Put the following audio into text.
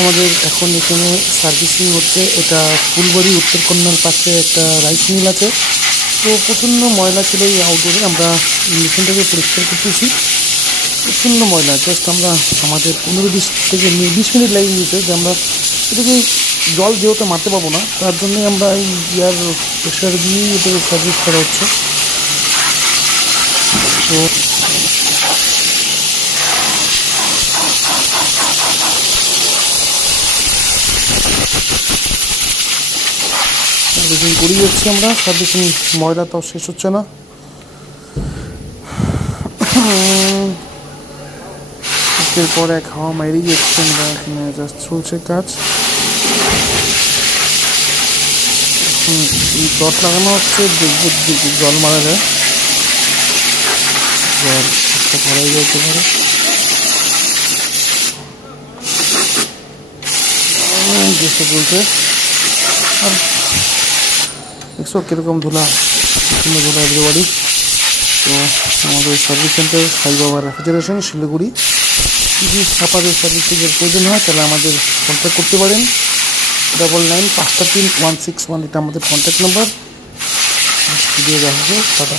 আমাদের এখন এখানে সার্ভিসিং হচ্ছে। এটা ফুলবাড়ি উত্তরকন্যার পাশে একটা রাইস মিল আছে। তো প্রচণ্ড ময়লা ছিল এই আউটডোরে। আমরা মেশিনটাকে পরিষ্কার করতেছি। প্রচণ্ড ময়লা, জাস্ট আমরা আমাদের 15-20 মিনিট লেগে গিয়েছে যে আমরা এটাকে জল যেহেতু মারতে পারবো না, তার জন্যই আমরা এই এয়ার প্রেশার দিয়েই এটাকে সার্ভিস করা হচ্ছে। তো সার্ভিসিং করেই যাচ্ছি আমরা। সার্ভিসিং ময়লা তাও শেষ হচ্ছে না। একের পর এক হাওয়া মাইরেই যাচ্ছে। আমরা এখানে জাস্ট চলছে কাজ। জট লাগানো হচ্ছে, দেখবো জল মারা যায়, জল একটা ভরাই যেতে পারে। চেষ্টা চলছে। আর দেখছো কীরকম ধুলা, সুন্দর ধুলা এভরিবাডি। তো আমাদের সার্ভিস সেন্টার সাই বাবা রেফ্রিজারেশন, শিলিগুড়ি। যদি আপনাদের সার্ভিসিংয়ের প্রয়োজন হয় তাহলে আমাদের কন্ট্যাক্ট করতে পারেন। 99533161, এটা আমাদের কন্ট্যাক্ট নাম্বার। ভিডিও রাখবো। টাটা।